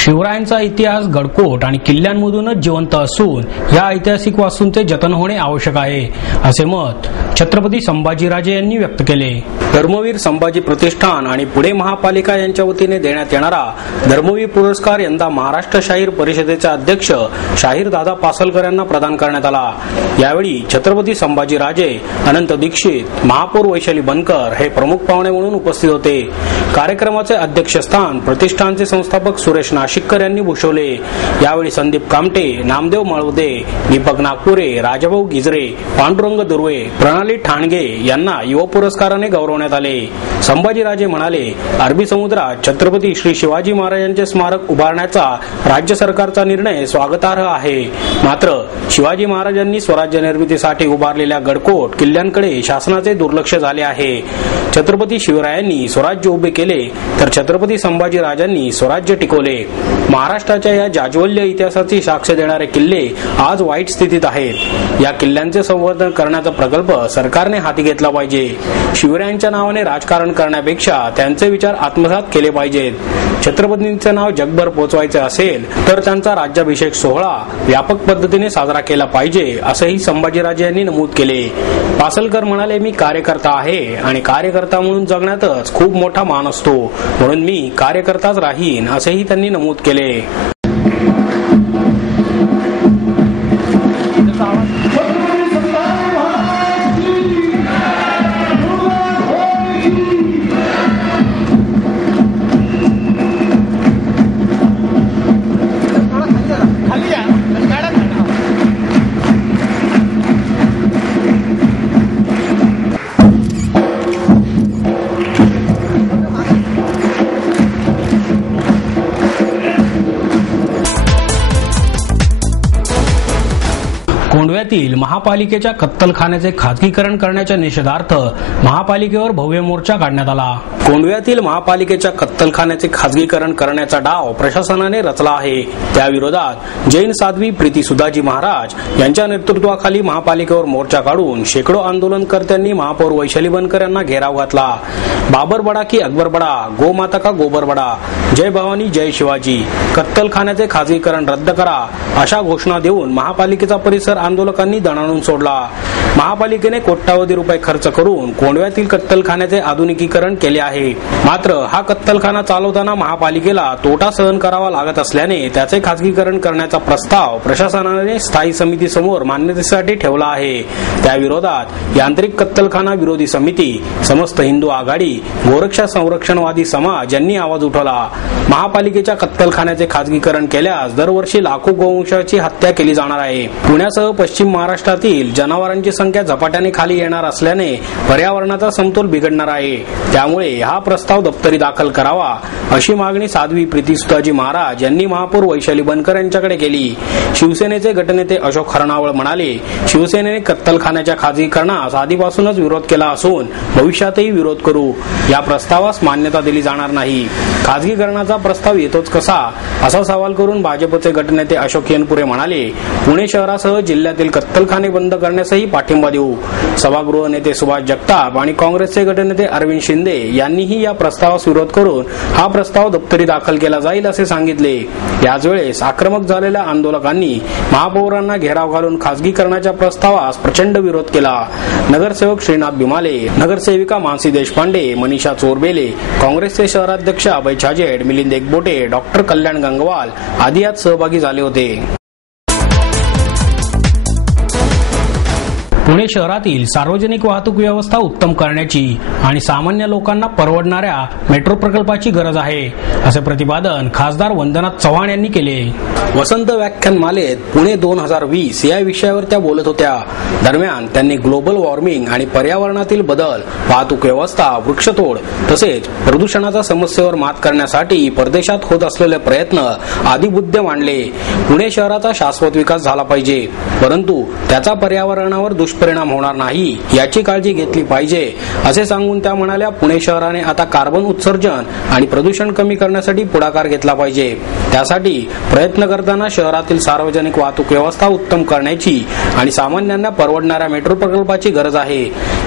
शिवरायांचा इतिहास गडकोट आणि किल्ल्यांमधूनच जिवंत असून या ऐतिहासिक वास्तूंचे जतन होणे आवश्यक आहे, असे मत छत्रपती संभाजीराजे यांनी व्यक्त केले. धर्मवीर संभाजी प्रतिष्ठान आणि पुणे महापालिका यांच्या वतीने देण्यात येणारा धर्मवीर पुरस्कार यंदा महाराष्ट्र शाहीर परिषदेचे अध्यक्ष शाहीर दादा पासलकर यांना प्रदान करण्यात आला. यावेळी छत्रपती संभाजीराजे, अनंत दीक्षित, महापौर वैशाली बनकर हे प्रमुख पाहुणे म्हणून उपस्थित होते. कार्यक्रमाचे अध्यक्षस्थान प्रतिष्ठानचे संस्थापक सुरेश नाशिककर यांनी भूषवले. यावेळी संदीप कामटे, नामदेव मळवदे, दीपक नागपुरे, राजाभाऊ गिजरे, पांडुरंग दुर्वे, प्रणाली ठाणगे यांना युवा पुरस्काराने गौरवण्यात आले. संभाजीराजे म्हणाले, अरबी समुद्रात छत्रपती श्री शिवाजी महाराजांचे स्मारक उभारण्याचा राज्य सरकारचा निर्णय स्वागतार्ह आहे. मात्र शिवाजी महाराजांनी स्वराज्य निर्मितीसाठी उभारलेल्या गडकोट किल्ल्यांकडे शासनाचे दुर्लक्ष झाले आहे. छत्रपती शिवरायांनी स्वराज्य उभे केले तर छत्रपती संभाजीराजांनी स्वराज्य टिकवले. महाराष्ट्राच्या या जाज्वल्य इतिहासाची साक्ष देणारे किल्ले आज वाईट स्थितीत आहेत. या किल्ल्यांचे संवर्धन करण्याचा प्रकल्प सरकारने हाती घेतला पाहिजे. शिवरायांच्या नावाने राजकारण करण्यापेक्षा त्यांचे विचार आत्मसात केले पाहिजेत. छत्रपतींचे नाव जगभर पोहोचवायचे असेल तर त्यांचा राज्याभिषेक सोहळा व्यापक पद्धतीने साजरा केला पाहिजे, असंही संभाजीराजे यांनी नमूद केले. पासलकर म्हणाले, मी कार्यकर्ता आहे आणि कार्यकर्ता म्हणून जगण्यातच खूप मोठा मान असतो, म्हणून मी कार्यकर्ताच राहीन, असेही त्यांनी नमूद केले. कोंढव्यातील महापालिकेच्या कत्तलखान्याचे खाजगीकरण करण्याच्या निषेधार्थ महापालिकेवर भव्य मोर्चा काढण्यात आला. कोंढव्यातील महापालिकेच्या कत्तलखान्याचे खाजगीकरण करण्याचा डाव प्रशासनाने रचला आहे. त्याविरोधात जैन साध्वी प्रीती सुधाजी महाराज यांच्या नेतृत्वाखाली महापालिकेवर मोर्चा काढून शेकडो आंदोलनकर्त्यांनी महापौर वैशाली बनकर यांना घेराव घातला. बाबर बडा की अकबर बडा, गो माता का गोबर बडा, जय भवानी जय शिवाजी, कत्तलखान्याचे खाजगीकरण रद्द करा अशा घोषणा देऊन महापालिकेचा परिसर आंदोलकांनी दणाणून सोडला. महापालिकेने कोट्यावधी रुपये खर्च करून कोंढव्यातील कत्तलखान्याचे आधुनिकीकरण केले आहे. मात्र हा कत्तलखाना चालवताना महापालिकेला तोटा सहन करावा लागत असल्याने त्याचे खाजगीकरण करण्याचा प्रस्ताव प्रशासनाने स्थायी समितीसमोर मान्यतेसाठी ठेवला आहे. त्याविरोधात यांत्रिक कत्तलखाना विरोधी समिती, समस्त हिंदू आघाडी, गोरक्षा संरक्षणवादी समाज यांनी आवाज उठवला. महापालिकेच्या कत्तलखान्याचे खाजगीकरण केल्यास दरवर्षी लाखो गोवंशाची हत्या केली जाणार आहे. पुण्यासह पश्चिम महाराष्ट्रातील जनावरांची संख्या झपाट्याने खाली येणार असल्याने पर्यावरणाचा समतोल बिघडणार आहे. त्यामुळे हा प्रस्ताव दप्तरी दाखल करावा अशी मागणी साध्वी प्रीती सुधाजी महाराज यांनी महापौर वैशाली बनकर यांच्याकडे केली. शिवसेनेचे गटनेते अशोक हरणावळ म्हणाले, शिवसेनेने कत्तलखान्याच्या खाजगीकरणास आधीपासूनच विरोध केला असून भविष्यातही विरोध करू. या प्रस्तावास मान्यता दिली जाणार नाही. खाजगीकरणाचा प्रस्ताव येतोच कसा, असा सवाल करून भाजपचे गटनेते अशोक येनपुरे म्हणाले, पुणे शहरासह जिल्ह्यातील कत्तलखाने बंद करण्यासही पाठिंबा देऊ. सभागृह नेते सुभाष जगताप आणि काँग्रेसचे गटनेते अरविंद शिंदे यांनीही या प्रस्तावास विरोध करून हा प्रस्ताव दप्तरी दाखल केला जाईल असे सांगितले. याच वेळेस आक्रमक झालेल्या आंदोलकांनी महापौरांना घेराव घालून खाजगीकरणाच्या प्रस्तावास प्रचंड विरोध केला. नगरसेवक श्रीनाथ बिमाले, नगरसेविका मानसी देशपांडे, मनीषा चोरबेले, काँग्रेसचे शहराध्यक्ष अभय छाजेड, मिलिंद एकबोटे, डॉक्टर कल्याण गंगवाल आदी यात सहभागी झाले होते. पुणे शहरातील सार्वजनिक वाहतूक व्यवस्था उत्तम करण्याची आणि सामान्य लोकांना परवडणाऱ्या मेट्रो प्रकल्पाची गरज आहे, असे प्रतिपादन खासदार वंदना चव्हाण यांनी केले. वसंत व्याख्यानमालेत पुणे 2020 या विषयावर त्या बोलत होत्या. दरम्यान त्यांनी ग्लोबल वॉर्मिंग आणि पर्यावरणातील बदल, वाहतूक व्यवस्था, वृक्षतोड तसेच प्रदूषणाच्या समस्येवर मात करण्यासाठी परदेशात होत असलेले प्रयत्न आदी मुद्दे मांडले. पुणे शहराचा शाश्वत विकास झाला पाहिजे, परंतु त्याचा पर्यावरणावर दुष्परिणाम दुष्परिणाम होणार नाही याची काळजी घेतली पाहिजे असे सांगून त्या म्हणाल्या, पुणे शहराने आता कार्बन उत्सर्जन आणि प्रदूषण कमी करण्यासाठी पुढाकार घेतला पाहिजे. त्यासाठी प्रयत्न करताना शहरातील सार्वजनिक वाहतूक व्यवस्था उत्तम करण्याची आणि सामान्यांना परवडणाऱ्या मेट्रो प्रकल्पाची गरज आहे.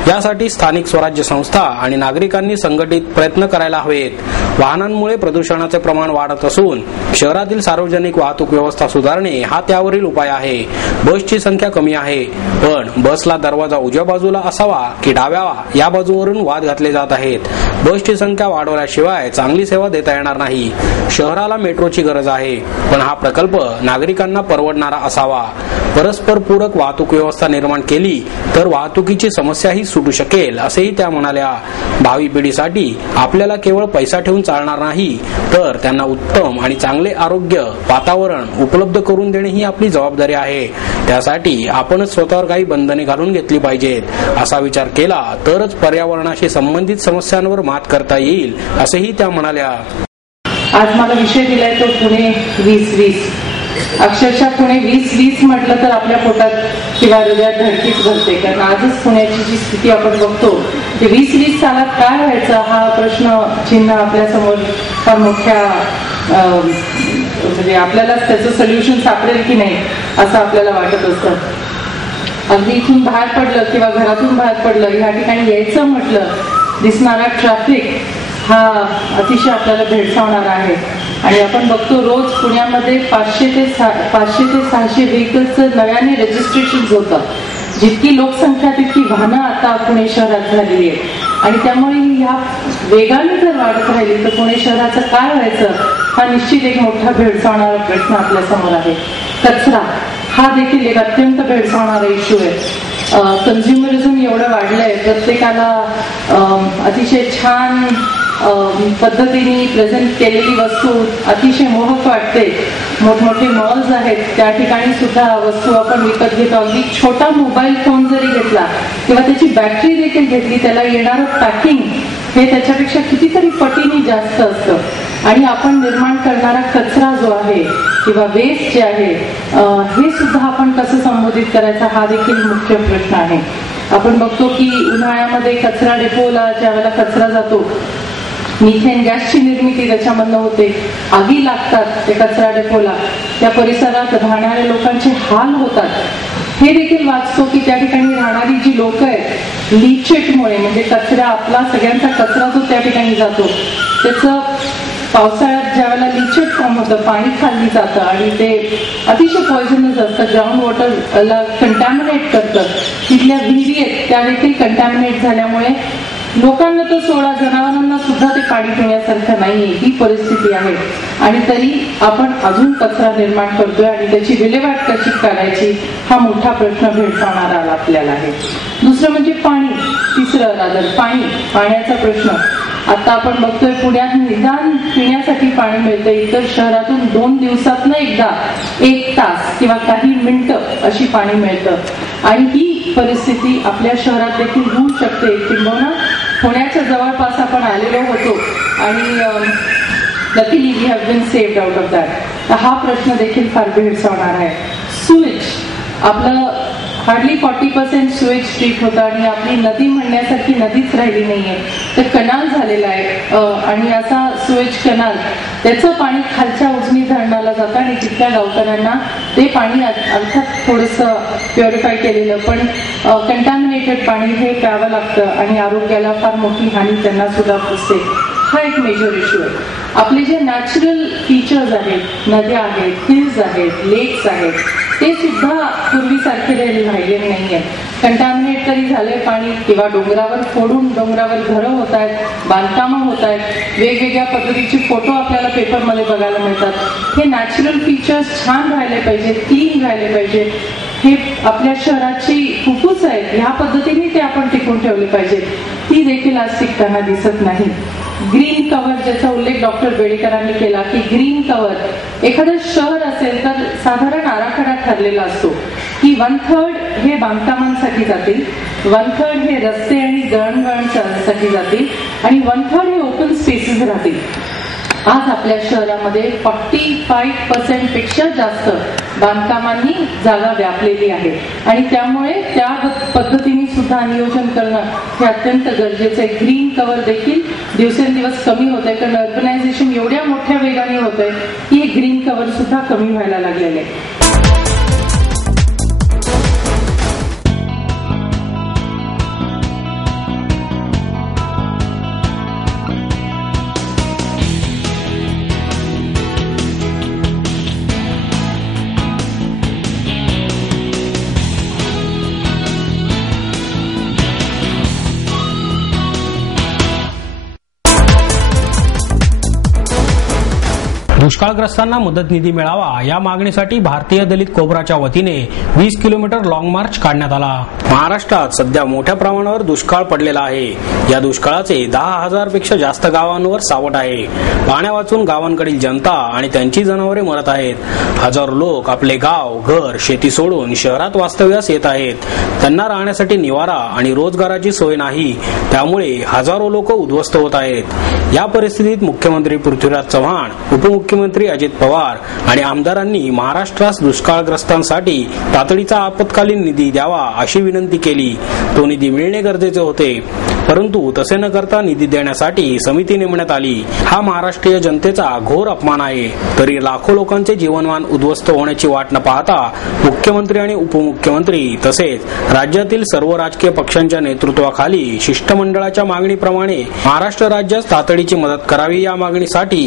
यासाठी स्थानिक स्वराज्य संस्था आणि नागरिकांनी संघटित प्रयत्न करायला हवेत. वाहनांमुळे प्रदूषणाचे प्रमाण वाढत असून शहरातील सार्वजनिक वाहतूक व्यवस्था सुधारणे हा त्यावरील उपाय आहे. बसची संख्या कमी आहे, पण बसला दरवाजा उजव्या बाजूला असावा की डाव्या या बाजूवरून वाद घातले जात आहेत. बसची संख्या वाढवल्याशिवाय चांगली सेवा देता येणार नाही. शहराला मेट्रोची गरज आहे, पण हा प्रकल्प नागरिकांना परवडणारा असावा. परस्पर पूरक वाहतूक व्यवस्था निर्माण केली तर वाहतुकीची समस्याही सुटू शकेल असेही त्या म्हणाल्या. भावी पिढीसाठी आपल्याला केवळ पैसा ठेवून चालणार नाही, तर त्यांना उत्तम आणि चांगले आरोग्य वातावरण उपलब्ध करून देणे ही आपली जबाबदारी आहे. त्यासाठी आपणच स्वतःवर काही बंधने घालून घेतली पाहिजेत. असा विचार केला तरच पर्यावरणाशी संबंधित समस्यांवर मात करता येईल असेही त्या म्हणाल्या. आज मला विषय दिलाय तो पुणे 2020. अक्षरशः पुणे 2020 म्हटलं तर आपल्या पोटात किंवा हृदयात धडकीच भरते. कारण आजच पुण्याची जी स्थिती आपण बघतो ते 2020 सालात काय व्हायचं हा प्रश्न चिन्ह आपल्या समोर फार मोठ्या म्हणजे आपल्यालाच त्याचं सोल्युशन सापडेल की नाही असं आपल्याला वाटत असतं. अगदी इथून बाहेर पडलं किंवा घरातून बाहेर पडलं या ठिकाणी यायचं म्हटलं दिसणारा ट्रॅफिक हा अतिशय आपल्याला भेडसावणारा आहे. आणि आपण बघतो रोज पुण्यामध्ये 500 ते 600 व्हेकल्सचं नव्याने रजिस्ट्रेशन होतं. जितकी लोकसंख्या तितकी वाहनं आता पुणे शहरात झालेली आहे. आणि त्यामुळे ह्या वेगाने जर वाढत राहिली तर पुणे शहराचं काय व्हायचं हा निश्चित एक मोठा भेडसावणारा प्रश्न आपल्या समोर आहे. कचरा हा देखील एक अत्यंत भेडसावणारा इश्यू आहे. कन्झ्युमरिझम एवढं वाढलंय, प्रत्येकाला अतिशय छान पद्धतीने प्रेझेंट केलेली वस्तू अतिशय मोहक वाटते. मोठमोठे मॉल्स आहेत त्या ठिकाणी सुद्धा वस्तू आपण विकत घेतो. अगदी छोटा मोबाईल फोन जरी घेतला किंवा त्याची बॅटरी देखील घेतली त्याला येणारं पॅकिंग हे त्याच्यापेक्षा कितीतरी पटीने जास्त असतं. आणि आपण निर्माण करणारा कचरा जो आहे किंवा वेस्ट जे आहे हे सुद्धा आपण कसं संबोधित करायचा हा देखील मुख्य प्रश्न आहे. आपण बघतो की उन्हाळ्यामध्ये कचरा डेपोला ज्यावेळेला कचरा जातो मिथेन गॅसची निर्मिती त्याच्यामधनं होते. आगी लागतात त्या कचरा डेपोला, त्या परिसरात राहणाऱ्या लोकांचे हाल होतात. हे देखील वाचतो की त्या ठिकाणी राहणारी जी लोक आहेत लिचेटमुळे म्हणजे कचरा आपला सगळ्यांचा कचरा जो त्या ठिकाणी जातो त्याचं पावसाळ्यात ज्यावेळेला लिचेट फॉर्म होतं पाणी खाल्ली जातं आणि ते अतिशय पॉइझनस असतं. ग्राउंड वॉटरला कंटॅमिनेट करतं. तिथल्या विहिरी आहेत त्या देखील कंटॅमिनेट झाल्यामुळे लोकांना तर सोडा जनावरांना सुद्धा ते पाणी पिण्यासारखं नाहीये ही परिस्थिती आहे. आणि तरी आपण अजून कचरा निर्माण करतोय आणि त्याची विल्हेवाट कशी करायची हा मोठा प्रश्न भेडसावणारा आपल्याला आहे. दुसरं म्हणजे पाणी. तिसरं रादर पाण्याचा प्रश्न. आता आपण बघतोय पुण्यात निदान पिण्यासाठी पाणी मिळतं. इतर शहरातून 2 दिवसातनं एकदा 1 तास किंवा काही मिनिटं अशी पाणी मिळतं. आणि ही परिस्थिती आपल्या शहरात देखील होऊ शकते. किंबहुना पुण्याच्या जवळपास आपण आलेलो होतो आणि luckily we have been saved out of that. तर हा प्रश्न देखील फार भेडसावणार आहे. सुएज आपलं हार्डली 40% सुएज स्ट्रीट होतं आणि आपली नदी म्हणण्यासारखी नदीच राहिली नाहीये. तर कनाल झालेला आहे आणि असा सुएज कनाल त्याचं पाणी खालच्या उजनी धरणाला जातं आणि तिथल्या गावकऱ्यांना ते पाणी अर्थात थोडंसं प्युरिफाय केलेलं पण कंटॅमिनेटेड पाणी हे प्यावं लागतं आणि आरोग्याला फार मोठी हानी त्यांना सुद्धा पोचते. हा एक मेजर इश्यू आहे. आपले जे नॅचरल फीचर्स आहेत, नद्या आहेत, हिल्स आहेत, लेक्स आहेत ते सुद्धा पूर्वीसारखे राहिले नाहीये. कंटॅमिनेट तरी झालंय पाणी किंवा डोंगरावर फोडून डोंगरावर घरं होत आहेत, बांधकामं होत आहेत, वेगवेगळ्या पद्धतीचे फोटो आपल्याला पेपरमध्ये बघायला मिळतात. हे नॅचरल फीचर्स छान राहिले पाहिजेत, क्लीन राहिले पाहिजेत. हे आपल्या शहराची फुफ्फुस आहेत, ह्या पद्धतीने ते आपण टिकून ठेवले पाहिजेत. ती देखील आज टिकताना दिसत नाही. ग्रीन कव्हर ज्याचा उल्लेख डॉक्टर बेडेकरांनी केला की ग्रीन कव्हर एखादं शहर असेल तर साधारण आराखडा ठरलेला असतो की 1/3 हे बांधकामांसाठी जातील, 1/3 हे रस्ते आणि दळणवळणसाठी जातील आणि 1/3 हे ओपन स्पेसेस राहतील. आज आपल्या शहरामध्ये 45% पेक्षा जास्त बांधकामांनी जागा व्यापलेली आहे आणि त्यामुळे त्या पद्धतीने सुद्धा नियोजन करणं हे अत्यंत गरजेचं आहे. ग्रीन कव्हर देखील दिवसेंदिवस कमी होत आहे, कारण अर्बनायझेशन एवढ्या मोठ्या वेगाने होत आहे की हे ग्रीन कव्हर सुद्धा कमी व्हायला लागलेले आहे. दुष्काळग्रस्तांना मदत निधी मिळावा या मागणीसाठी भारतीय दलित कोब्राच्या वतीने 20 किलोमीटर लॉंग मार्च काढण्यात आला. महाराष्ट्रात सध्या मोठ्या प्रमाणावर दुष्काळ पडलेला आहे. या दुष्काळाचे 10,000 पेक्षा जास्त गावांवर सावट आहे. पाण्या वाचून गावांकडील जनता आणि त्यांची जनावरे मरत आहेत. हजारो लोक आपले गाव, घर, शेती सोडून शहरात वास्तव्यास येत आहेत. त्यांना राहण्यासाठी निवारा आणि रोजगाराची सोय नाही, त्यामुळे हजारो लोक उद्ध्वस्त होत आहेत. या परिस्थितीत मुख्यमंत्री पृथ्वीराज चव्हाण, उपमुख्यमंत्री अजित पवार आणि आमदारांनी महाराष्ट्रास दुष्काळग्रस्तांसाठी तातडीचा आपत्कालीन निधी द्यावा अशी विनंती केली. तो निधी मिळणे गरजेचे होते, परंतु तसे न करता निधी देण्यासाठी समिती नेमण्यात आली. हा महाराष्ट्रीय जनतेचा घोर अपमान आहे. तरी लाखो लोकांचे जीवनमान उद्ध्वस्त होण्याची वाट न पाहता मुख्यमंत्री आणि उपमुख्यमंत्री तसेच राज्यातील सर्व राजकीय पक्षांच्या नेतृत्वाखाली शिष्टमंडळाच्या मागणीप्रमाणे महाराष्ट्र राज्यास तातडीची मदत करावी या मागणीसाठी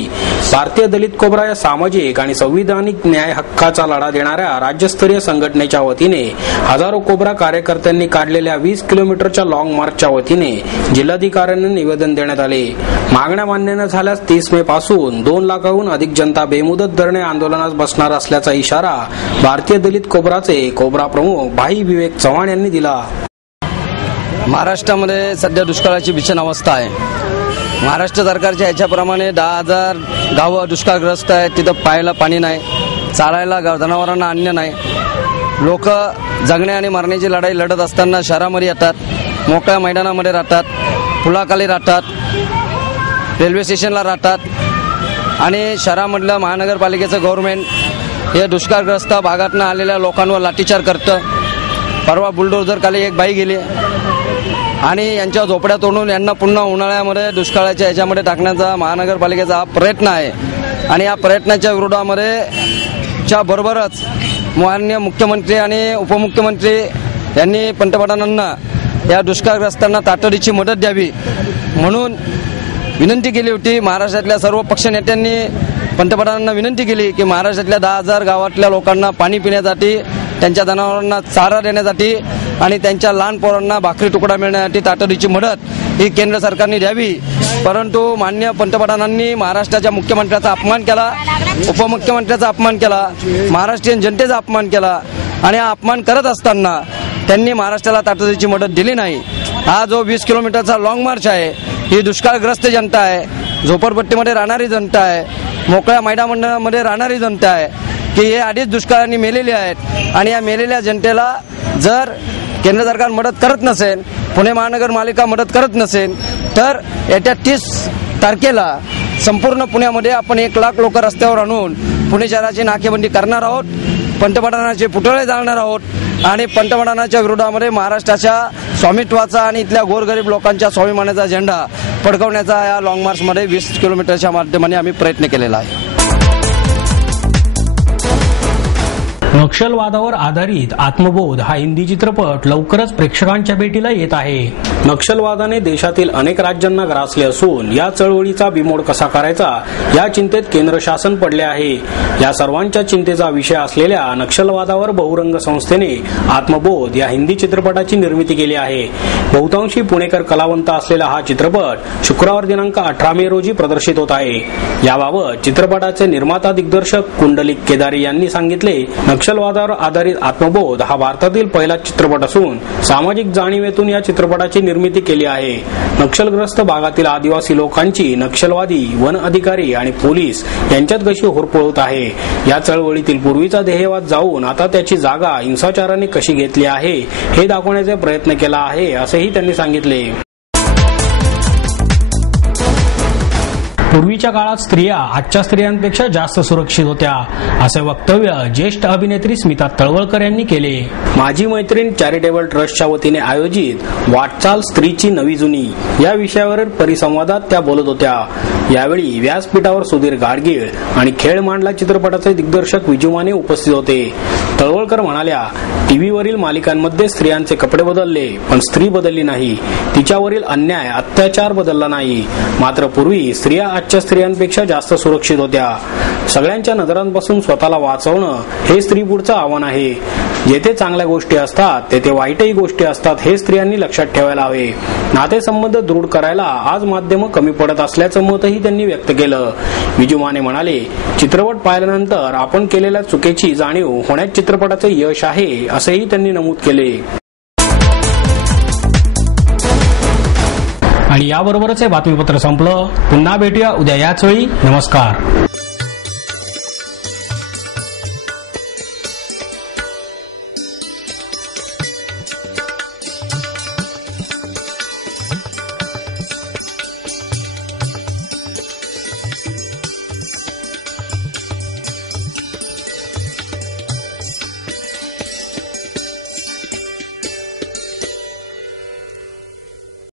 भारतीय दलित कोब्रा या सामाजिक आणि संविधानिक न्याय हक्काचा लढा देणाऱ्या राज्यस्तरीय संघटनेच्या वतीने हजारो कोब्रा कार्यकर्त्यांनी काढलेल्या 20 किलोमीटरच्या लॉंग मार्चच्या वतीने जिल्हाधिकाऱ्यांना निवेदन देण्यात आले. मागण्या मान्य न झाल्यास 30 मे पासून 2 लाखाहून अधिक जनता बेमुदत धरणे आंदोलनास बसणार असल्याचा इशारा भारतीय दलित कोब्राचे कोब्रा प्रमुख भाई विवेक चव्हाण यांनी दिला. महाराष्ट्रामध्ये सध्या दुष्काळाची भीषण अवस्था आहे. महाराष्ट्र सरकारच्या याच्याप्रमाणे 10,000 गावं दुष्काळग्रस्त आहेत. तिथं प्यायला पाणी नाही, चारायला जनावरांना अन्न नाही. लोक जगण्या आणि मरण्याची लढाई लढत असताना शहरामध्ये येतात, मोकळ्या मैदानामध्ये राहतात, पुलाखाली राहतात, रेल्वे स्टेशनला राहतात आणि शहरामधलं महानगरपालिकेचं गव्हर्नमेंट हे दुष्काळग्रस्त भागातून आलेल्या लोकांवर लाठीचार करतं. परवा बुलडोझरखाली एक बाई गेली आणि यांच्या झोपड्या तोडून यांना पुन्हा उन्हाळ्यामध्ये दुष्काळाच्या याच्यामध्ये टाकण्याचा महानगरपालिकेचा हा प्रयत्न आहे. आणि या प्रयत्नाच्या विरोधामध्ये च्या बरोबरच माननीय मुख्यमंत्री आणि उपमुख्यमंत्री यांनी पंतप्रधानांना या दुष्काळग्रस्तांना तातडीची मदत द्यावी म्हणून विनंती केली होती. महाराष्ट्रातल्या सर्व पक्ष नेत्यांनी पंतप्रधानांना विनंती केली की महाराष्ट्रातल्या 10,000 गावातल्या लोकांना पाणी पिण्यासाठी, त्यांच्या जनावरांना चारा देण्यासाठी आणि त्यांच्या लहान पोरांना भाकरी तुकडा मिळण्यासाठी तातडीची मदत ही केंद्र सरकारने द्यावी. परंतु माननीय पंतप्रधानांनी महाराष्ट्राच्या मुख्यमंत्र्याचा अपमान केला, उपमुख्यमंत्र्याचा अपमान केला, महाराष्ट्रीयन जनतेचा अपमान केला आणि हा अपमान करत असताना त्यांनी महाराष्ट्राला तातडीची मदत दिली नाही. हा जो 20 किलोमीटरचा लॉंग मार्च आहे ही दुष्काळग्रस्त जनता आहे, झोपडपट्टीमध्ये राहणारी जनता आहे, मोकळ्या मैदानामध्ये राहणारी जनता आहे की हे आधीच दुष्काळाने मेलेली आहेत. आणि या मेलेल्या जनतेला जर केंद्र सरकार मदत करत नसेल, पुणे महानगरपालिका मदत करत नसेल तर येत्या 30 तारखेला संपूर्ण पुण्यामध्ये आपण 1 लाख लोक रस्त्यावर आणून पुणे शहराची नाकेबंदी करणार आहोत, पंतप्रधानांचे पुतळे जाळणार आहोत आणि पंतप्रधानांच्या विरोधामध्ये महाराष्ट्राच्या स्वामित्वाचा आणि इथल्या गोरगरीब लोकांच्या स्वाभिमानाचा झेंडा फडकवण्याचा या लॉंग मार्चमध्ये 20 किलोमीटरच्या माध्यमाने आम्ही प्रयत्न केलेला आहे. नक्षलवादावर आधारित आत्मबोध हा हिंदी चित्रपट लवकरच प्रेक्षकांच्या भेटीला येत आहे. नक्षलवादाने देशातील अनेक राज्यांना ग्रासले असून या चळवळीचा बिमोड कसा करायचा या चिंतेत केंद्र शासन पडले आहे. या सर्वांच्या चिंतेचा विषय असलेल्या नक्षलवादावर बहुरंग संस्थेने आत्मबोध या हिंदी चित्रपटाची निर्मिती केली आहे. बहुतांशी पुणेकर कलावंत असलेला हा चित्रपट शुक्रवार दिनांक 18 मे रोजी प्रदर्शित होत आहे. याबाबत चित्रपटाचे निर्माता दिग्दर्शक कुंडलिक केदारी यांनी सांगितले, नक्षलवादावर आधारित आत्मबोध हा भारतातील पहिला चित्रपट असून सामाजिक जाणीवेतून या चित्रपटाची निर्मिती केली आहे. नक्षलग्रस्त भागातील आदिवासी लोकांची नक्षलवादी, वन अधिकारी आणि पोलीस यांच्यात कशी होरपळ होत आहे, या चळवळीतील पूर्वीचा ध्येयवाद जाऊन आता त्याची जागा हिंसाचाराने कशी घेतली आहे हे दाखवण्याचा प्रयत्न केला आहे असेही त्यांनी सांगितले. पूर्वीच्या काळात स्त्रिया आजच्या स्त्रियांपेक्षा जास्त सुरक्षित होत्या असे वक्तव्य ज्येष्ठ अभिनेत्री स्मिता तळवळकर यांनी केले. माझी मैत्रीण चॅरिटेबल ट्रस्टच्या वतीने आयोजित वाटचाल स्त्रीची नवी जुनी या विषयावरील परिसंवादात त्या बोलत होत्या. यावेळी व्यासपीठावर सुधीर गाडगीळ आणि खेळ मांडला चित्रपटाचे दिग्दर्शक विजू माने उपस्थित होते. तळवळकर म्हणाल्या, टीव्हीवरील मालिकांमध्ये स्त्रियांचे कपडे बदलले पण स्त्री बदलली नाही. तिच्यावरील अन्याय अत्याचार बदलला नाही. मात्र पूर्वी स्त्रिया आजच्या स्त्रियांपेक्षा जास्त सुरक्षित होत्या. सगळ्यांच्या नजरांपासून स्वतःला वाचवणं हे स्त्री पुढचं आव्हान आहे. जेथे चांगल्या गोष्टी असतात तेथे वाईटही गोष्टी असतात हे स्त्रियांनी लक्षात ठेवायला हवे. नातेसंबंध दृढ करायला आज माध्यमं कमी पडत असल्याचं मतही त्यांनी व्यक्त केलं. विजू माने म्हणाले, चित्रपट पाहिल्यानंतर आपण केलेल्या चुकीची जाणीव होण्यात चित्रपटाचे यश आहे असेही त्यांनी नमूद केले. आणि याबरोबरच हे बातमीपत्र संपलं. पुन्हा भेटूया उद्या याच वेळी. नमस्कार.